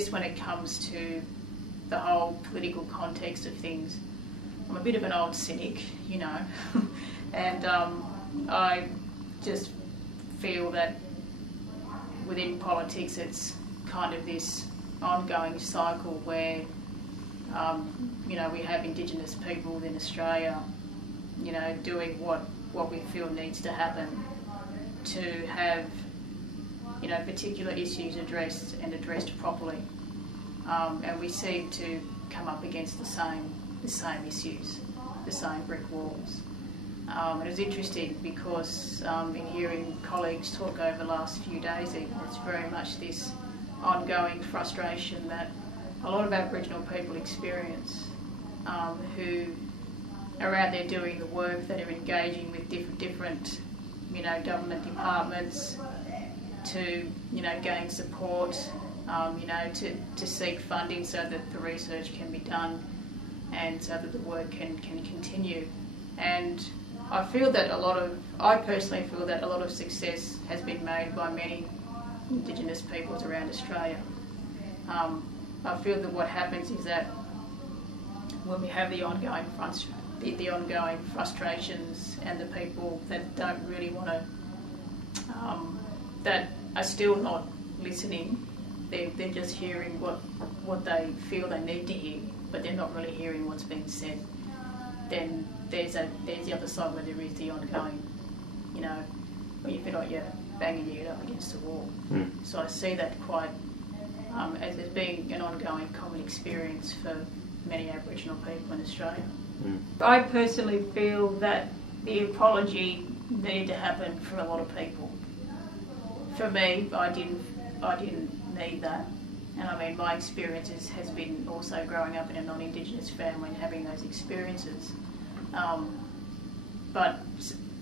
Just when it comes to the whole political context of things, I'm a bit of an old cynic, you know, and I just feel that within politics it's kind of this ongoing cycle where, you know, we have Indigenous people in Australia, you know, doing what we feel needs to happen to have, you know, particular issues addressed and addressed properly, and we seem to come up against the same issues, the same brick walls. And it was interesting because in hearing colleagues talk over the last few days, even, it's very much this ongoing frustration that a lot of Aboriginal people experience, who are out there doing the work, that are engaging with different, you know, government departments to, you know, gain support, you know, to seek funding so that the research can be done and so that the work can continue. And I personally feel that a lot of success has been made by many Indigenous peoples around Australia. I feel that what happens is that when we have the ongoing frustrations and the people that don't really want to, that are still not listening, they're just hearing what they feel they need to hear, but they're not really hearing what's being said. Then there's the other side where there is the ongoing, you know, where you feel like you're banging your head up against the wall. So I see that quite as being an ongoing common experience for many Aboriginal people in Australia. I personally feel that the apology needed to happen for a lot of people. For me, I didn't need that. And I mean, my experiences has been also growing up in a non-Indigenous family and having those experiences. But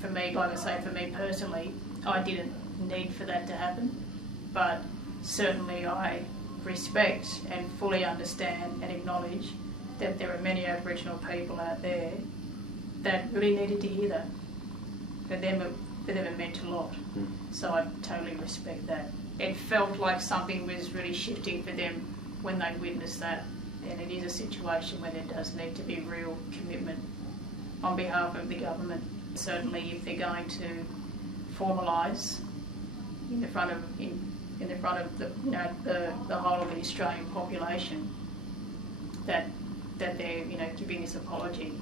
for me, like I say, for me personally, I didn't need for that to happen. But certainly I respect and fully understand and acknowledge that there are many Aboriginal people out there that really needed to hear that. For them it meant a lot. So I totally respect that. It felt like something was really shifting for them when they witnessed that, and it is a situation where there does need to be real commitment on behalf of the government. Certainly if they're going to formalise in the front of the, you know, the whole of the Australian population that they're, you know, giving this apology,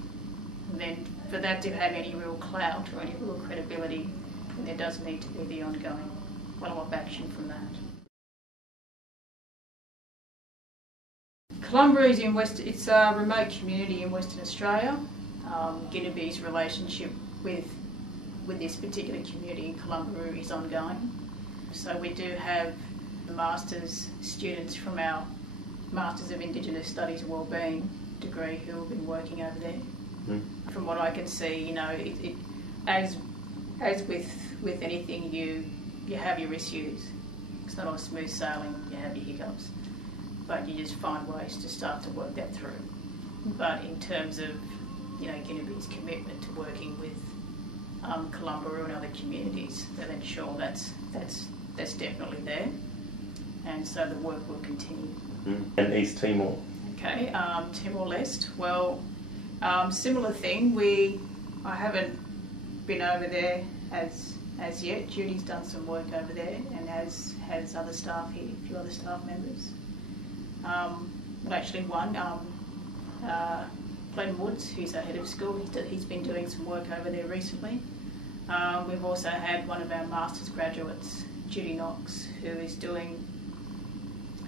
and then for that to have any real clout or any real credibility, then there does need to be the ongoing follow-up action from that. Columbia is it's a remote community in Western Australia. Gnibi's relationship with this particular community in Columbia is ongoing. So we do have the Masters students from our Masters of Indigenous Studies and Wellbeing degree who have been working over there. From what I can see, you know, it as with anything, you have your issues. It's not all smooth sailing, you have your hiccups, but you just find ways to start to work that through. But in terms of, you know, Gnibi's commitment to working with Columbia and other communities, then sure, that's definitely there, and so the work will continue. And East Timor? Okay, Timor-Leste, well, similar thing. I haven't been over there as yet. Judy's done some work over there, and has other staff here, a few other staff members. Well, actually one, Lynwood, who's our head of school, he's been doing some work over there recently. We've also had one of our master's graduates, Judy Knox, who is doing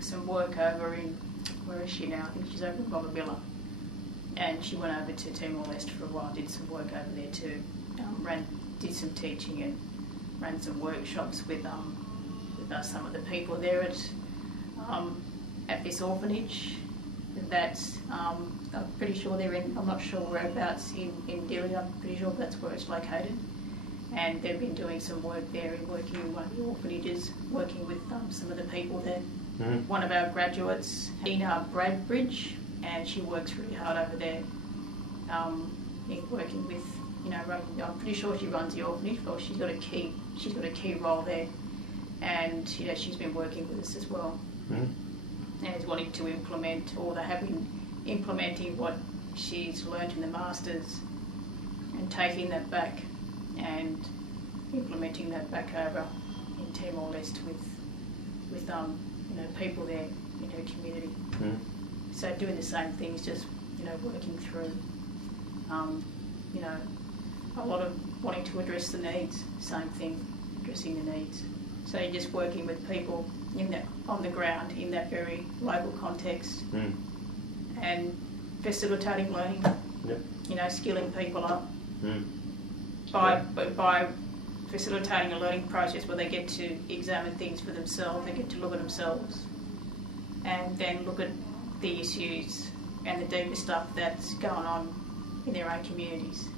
some work over in, where is she now? I think she's over in Boggabilla. And she went over to Timor-Leste for a while, did some work over there too. Did some teaching and ran some workshops with some of the people there at this orphanage. That's I'm pretty sure they're in. I'm not sure whereabouts in Dili. I'm pretty sure that's where it's located. And they've been doing some work there and working in one of the orphanages, working with some of the people there. One of our graduates, Ina Bradbridge, and she works really hard over there, in working with, you know, I'm pretty sure she runs the orphanage, but she's got a key role there, and you know, she's been working with us as well. and is wanting to implement, or they have been implementing what she's learned in the Masters and taking that back and implementing that back over in Timor-Leste with people there in her community. So doing the same things, just working through a lot of wanting to address the needs. Same thing, addressing the needs. So you're just working with people on the ground in that very local context, and facilitating learning. Skilling people up by facilitating a learning process where they get to examine things for themselves, they get to look at themselves, and then look at the issues and the deeper stuff that's going on in their own communities.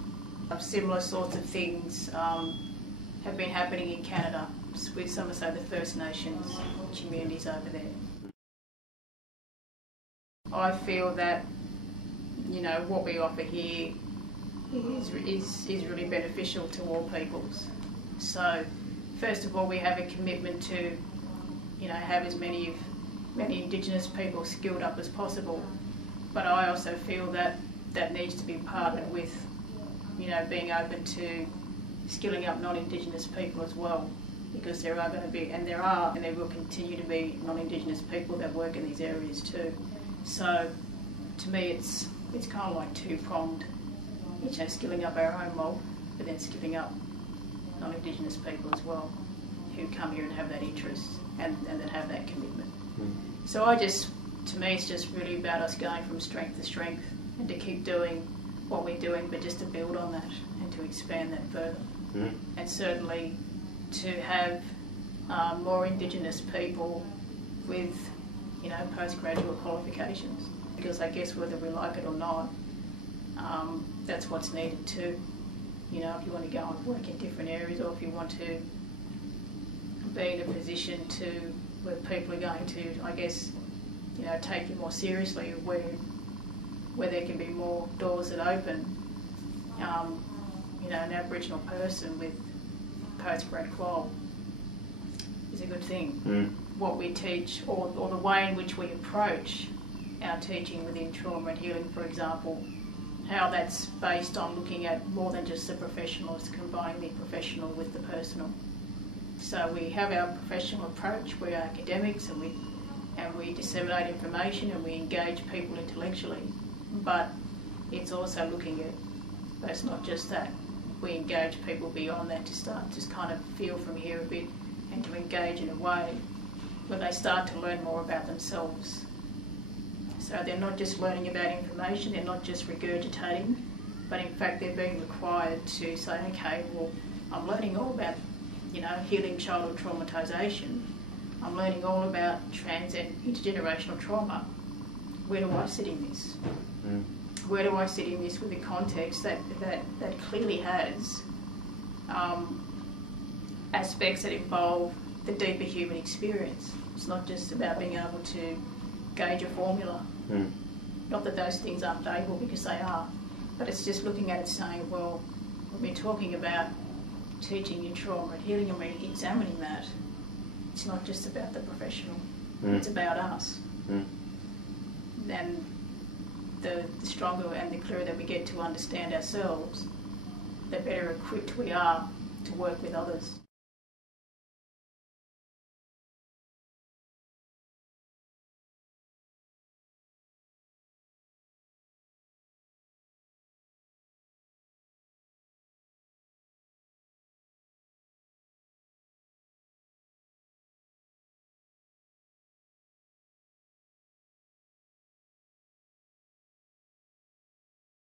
Similar sorts of things have been happening in Canada with some of, say, the First Nations communities over there. I feel that what we offer here is really beneficial to all peoples. So first of all, we have a commitment to have as many Indigenous people skilled up as possible, but I also feel that needs to be partnered with being open to skilling up non-Indigenous people as well, because there are going to be, and there will continue to be non-Indigenous people that work in these areas too. So to me it's kind of like two-pronged, skilling up our own mob, but then skilling up non-Indigenous people as well, who come here and have that interest and that have that commitment. So to me it's just really about us going from strength to strength and to keep doing what we're doing, but just to build on that and to expand that further. And certainly to have more Indigenous people with postgraduate qualifications, because I guess whether we like it or not, that's what's needed too. If you want to go and work in different areas, or if you want to be in a position where people are going to, I guess, take you more seriously, where there can be more doors that open, an Aboriginal person with postgrad qual is a good thing. What we teach, or the way in which we approach our teaching within trauma and healing, for example, how that's based on looking at more than just the professional, it's combining the professional with the personal. So we have our professional approach, we're academics, and we disseminate information and we engage people intellectually, but it's also looking at, but it's not just that, we engage people beyond that to start just kind of feel from here a bit and to engage in a way where they start to learn more about themselves. So they're not just learning about information, they're not just regurgitating, but in fact they're being required to say, okay, well, I'm learning all about, healing childhood traumatisation. I'm learning all about trans and intergenerational trauma. Where do I sit in this? Where do I sit in this with a context that clearly has aspects that involve the deeper human experience? It's not just about being able to gauge a formula. Not that those things aren't valuable, because they are, but it's just looking at it saying, well, when we're talking about teaching in trauma and healing and we're examining that, it's not just about the professional, it's about us. And the stronger and the clearer that we get to understand ourselves, the better equipped we are to work with others.